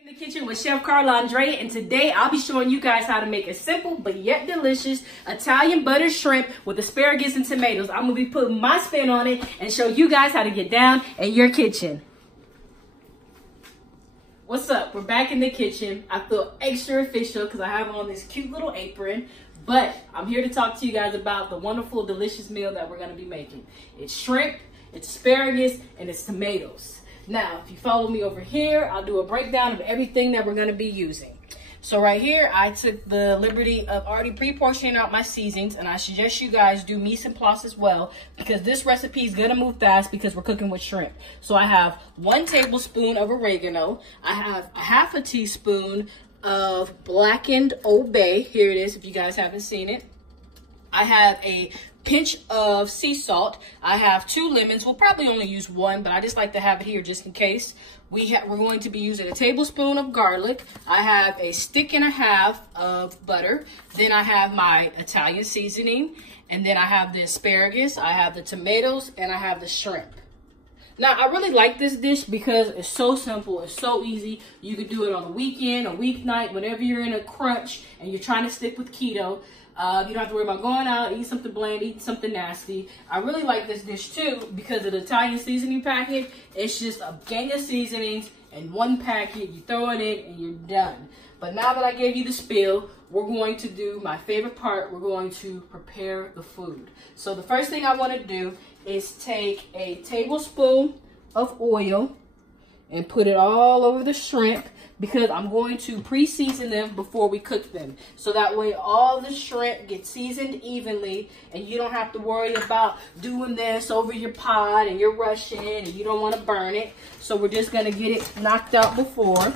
In the kitchen with Chef ChefCarlaAndrea, and today I'll be showing you guys how to make a simple but yet delicious Italian butter shrimp with asparagus and tomatoes. I'm gonna be putting my spin on it and show you guys how to get down in your kitchen. What's up? We're back in the kitchen. I feel extra official because I have on this cute little apron, but I'm here to talk to you guys about the wonderful, delicious meal that we're gonna be making. It's shrimp, it's asparagus, and it's tomatoes. Now, if you follow me over here, I'll do a breakdown of everything that we're going to be using. So right here, I took the liberty of already pre-portioning out my seasonings, and I suggest you guys do mise en place as well, because this recipe is going to move fast because we're cooking with shrimp. So I have 1 tablespoon of oregano. I have a half a teaspoon of blackened Old Bay. Here it is if you guys haven't seen it. I have a pinch of sea salt. I have 2 lemons. We'll probably only use 1, but I just like to have it here just in case. We're going to be using a tablespoon of garlic. I have a stick and a half of butter. Then I have my Italian seasoning. And then I have the asparagus. I have the tomatoes, and I have the shrimp. Now, I really like this dish because it's so simple. It's so easy. You could do it on a weekend, a weeknight, whenever you're in a crunch and you're trying to stick with keto. You don't have to worry about going out, eating something bland, eating something nasty. I really like this dish too because of the Italian seasoning packet. It's just a gang of seasonings in 1 packet. You throw it in and you're done. But now that I gave you the spiel, we're going to do my favorite part. We're going to prepare the food. So the first thing I want to do is take a tablespoon of oil and put it all over the shrimp, because I'm going to pre-season them before we cook them. So that way all the shrimp gets seasoned evenly and you don't have to worry about doing this over your pot and you're rushing and you don't want to burn it. So we're just gonna get it knocked out before.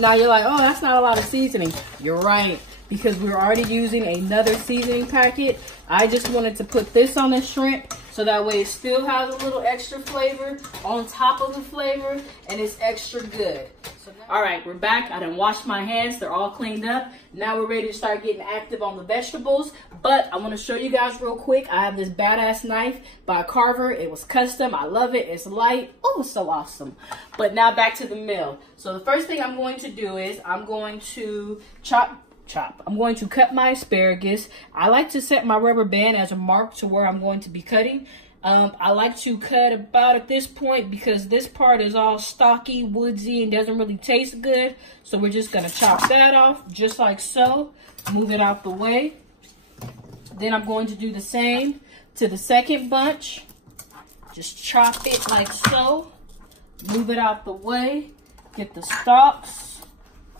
Now you're like, oh, that's not a lot of seasoning. You're right, because we're already using another seasoning packet. I just wanted to put this on the shrimp so that way it still has a little extra flavor on top of the flavor and it's extra good. So all right, we're back. I done washed my hands. They're all cleaned up. Now we're ready to start getting active on the vegetables. But I want to show you guys real quick. I have this badass knife by Carver. It was custom. I love it. It's light. Oh, it's so awesome. But now back to the meal. So the first thing I'm going to do is I'm going to chop. I'm going to cut my asparagus. I like to set my rubber band as a mark to where I'm going to be cutting. I like to cut about at this point because this part is all stocky, woodsy, and doesn't really taste good. So we're just going to chop that off just like so. Move it out the way. Then I'm going to do the same to the second bunch. Just chop it like so. Move it out the way. Get the stalks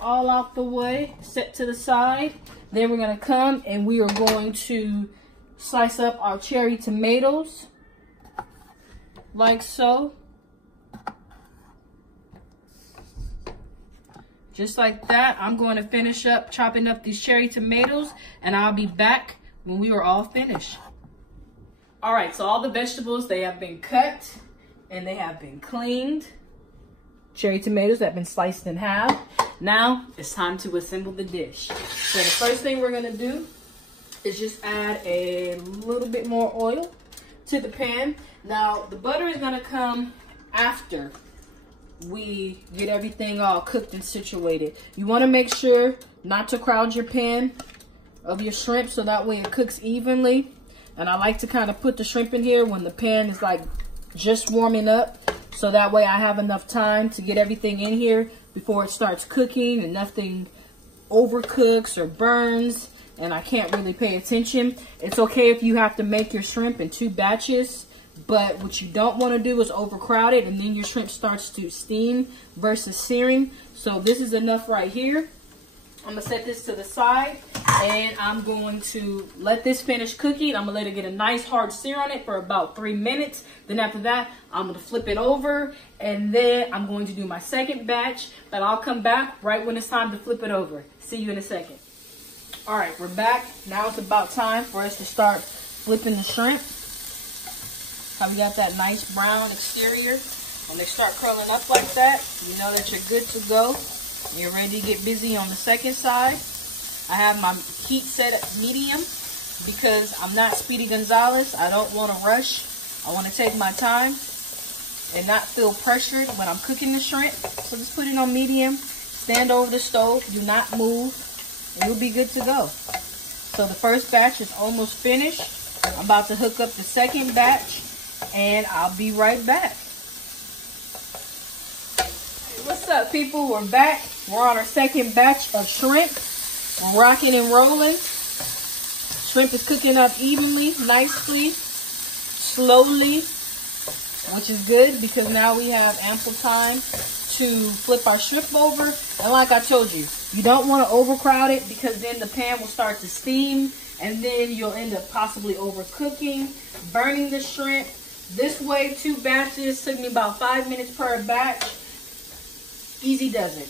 all out the way, set to the side. Then we're gonna come and we are going to slice up our cherry tomatoes like so. Just like that. I'm going to finish up chopping up these cherry tomatoes and I'll be back when we are all finished. All right, so all the vegetables, they have been cut and they have been cleaned. Cherry tomatoes that have been sliced in half. Now it's time to assemble the dish. So the first thing we're gonna do is just add a little bit more oil to the pan. Now the butter is gonna come after we get everything all cooked and situated. You wanna make sure not to crowd your pan of your shrimp so that way it cooks evenly. And I like to kind of put the shrimp in here when the pan is like just warming up. So that way I have enough time to get everything in here before it starts cooking and nothing overcooks or burns and I can't really pay attention. It's okay if you have to make your shrimp in 2 batches, but what you don't want to do is overcrowd it and then your shrimp starts to steam versus searing. So this is enough right here. I'm gonna set this to the side and I'm going to let this finish cooking. I'm gonna let it get a nice hard sear on it for about 3 minutes. Then after that, I'm gonna flip it over and then I'm going to do my second batch, but I'll come back right when it's time to flip it over. See you in a second. All right, we're back. Now it's about time for us to start flipping the shrimp. How we got that nice brown exterior. When they start curling up like that, you know that you're good to go. You're ready to get busy on the second side. I have my heat set at medium because I'm not Speedy Gonzalez. I don't want to rush. I want to take my time and not feel pressured when I'm cooking the shrimp. So just put it on medium stand over the stove, do not move, and you'll be good to go. So the first batch is almost finished. I'm about to hook up the second batch, and I'll be right back. What's up, people? We're back. We're on our second batch of shrimp. We're rocking and rolling. Shrimp is cooking up evenly, nicely, slowly, which is good because now we have ample time to flip our shrimp over. And like I told you, you don't want to overcrowd it because then the pan will start to steam and then you'll end up possibly overcooking, burning the shrimp. This way, 2 batches took me about 5 minutes per batch. Easy does it.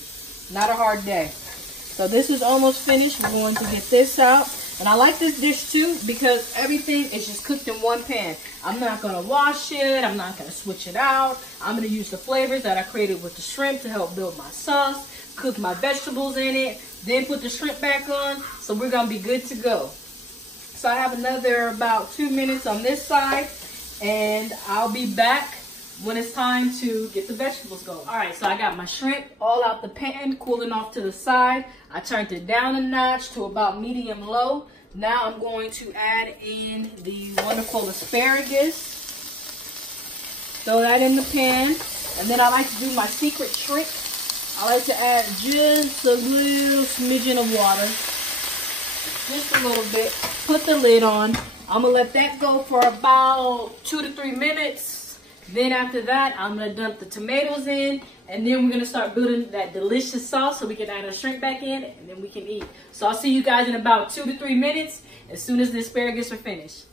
Not a hard day. So this is almost finished. We're going to get this out. And I like this dish too because everything is just cooked in one pan. I'm not going to wash it. I'm not going to switch it out. I'm going to use the flavors that I created with the shrimp to help build my sauce, cook my vegetables in it, then put the shrimp back on. So we're going to be good to go. So I have another about 2 minutes on this side, and I'll be back when it's time to get the vegetables going. All right, so I got my shrimp all out the pan, cooling off to the side. I turned it down a notch to about medium low. Now I'm going to add in the wonderful asparagus. Throw that in the pan. And then I like to do my secret trick. I like to add just a little smidgen of water. Just a little bit. Put the lid on. I'm going to let that go for about 2 to 3 minutes. Then after that, I'm going to dump the tomatoes in, and then we're going to start building that delicious sauce so we can add our shrimp back in, and then we can eat. So I'll see you guys in about 2 to 3 minutes as soon as the asparagus are finished.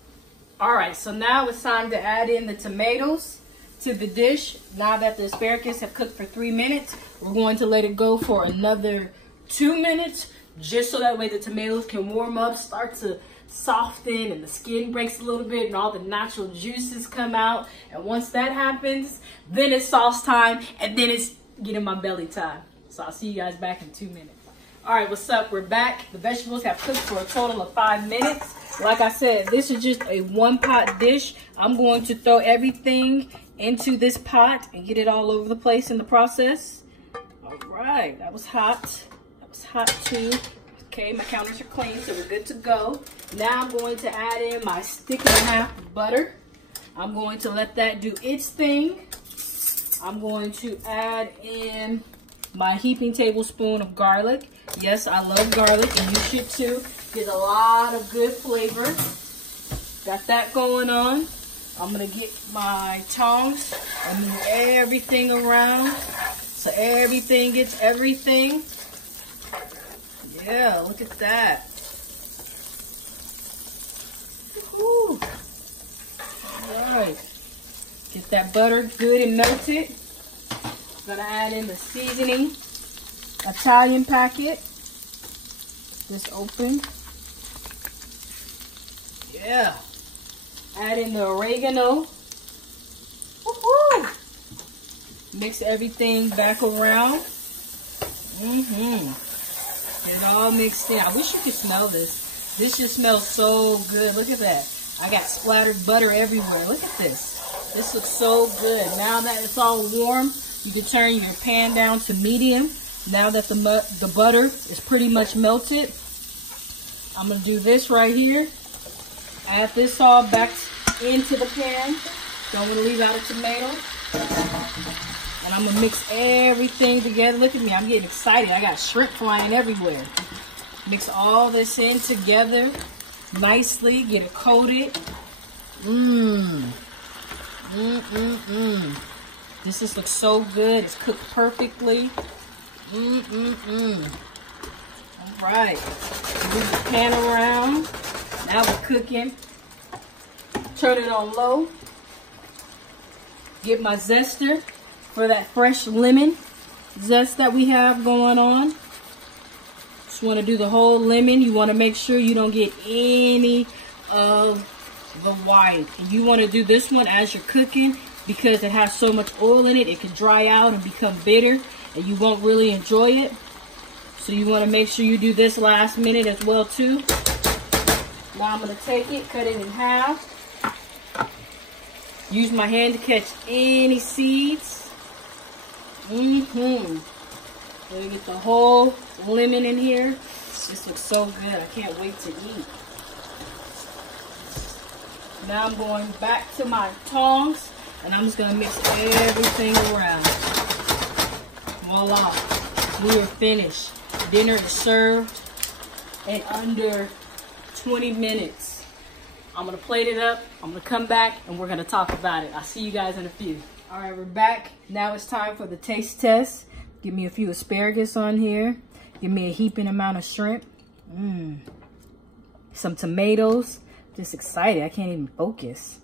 All right, so now it's time to add in the tomatoes to the dish. Now that the asparagus have cooked for 3 minutes, we're going to let it go for another 2 minutes, just so that way the tomatoes can warm up, start to soften, and the skin breaks a little bit and all the natural juices come out. And once that happens, then it's sauce time, and then it's getting my belly time. So I'll see you guys back in 2 minutes. All right, what's up? We're back. The vegetables have cooked for a total of 5 minutes. Like I said, this is just a 1-pot dish. I'm going to throw everything into this pot and get it all over the place in the process. All right, that was hot. That was hot too. Okay, my counters are clean, so we're good to go. Now I'm going to add in my 1.5 stick of butter. I'm going to let that do its thing. I'm going to add in my heaping tablespoon of garlic. Yes, I love garlic, and you should too. Gives a lot of good flavor. Got that going on. I'm going to get my tongs and move everything around so everything gets everything. Yeah, look at that. Woo. All right. Get that butter good and melted. Gonna add in the seasoning Italian packet. Just open. Yeah. Add in the oregano. Woohoo! Mix everything back around. Get it all mixed in. I wish you could smell this. This just smells so good. Look at that. I got splattered butter everywhere. Look at this. This looks so good. Now that it's all warm, you can turn your pan down to medium. Now that the butter is pretty much melted, I'm going to do this right here. Add this all back into the pan. Don't want to leave out a tomato. And I'm going to mix everything together. Look at me. I'm getting excited. I got shrimp flying everywhere. Mix all this in together nicely. Get it coated. This just looks so good. It's cooked perfectly. All right. Move the pan around. Now we're cooking. Turn it on low. Get my zester for that fresh lemon zest that we have going on. Just want to do the whole lemon. You want to make sure you don't get any of the white. And you want to do this one as you're cooking because it has so much oil in it. It can dry out and become bitter and you won't really enjoy it. So you want to make sure you do this last minute as well too. Now I'm going to take it, cut it in half. Use my hand to catch any seeds. Let me get the whole lemon in here. This looks so good. I can't wait to eat. Now I'm going back to my tongs, and I'm just going to mix everything around. Voila. We are finished. Dinner is served in under 20 minutes. I'm going to plate it up. I'm going to come back, and we're going to talk about it. I'll see you guys in a few. All right, we're back. Now it's time for the taste test. Give me a few asparagus on here. Give me a heaping amount of shrimp. Some tomatoes. Just excited. I can't even focus.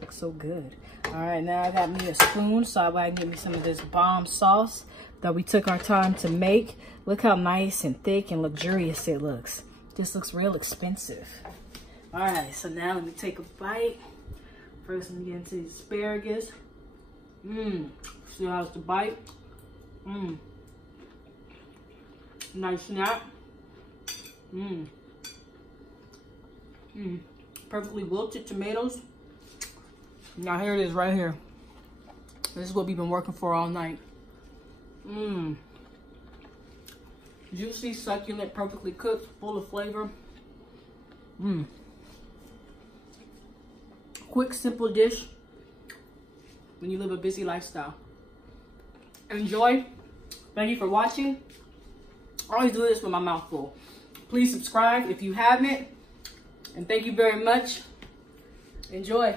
Looks so good. All right, now I got me a spoon so I can get me some of this bomb sauce that we took our time to make. Look how nice and thick and luxurious it looks. This looks real expensive. All right, so now let me take a bite. First, let me get into the asparagus. See how it's the bite? Nice snap. Perfectly wilted tomatoes. Now here it is right here. This is what we've been working for all night. Juicy, succulent, perfectly cooked, full of flavor. Quick, simple dish when you live a busy lifestyle. Enjoy. Thank you for watching. I always do this with my mouth full. Please subscribe if you haven't. And thank you very much. Enjoy.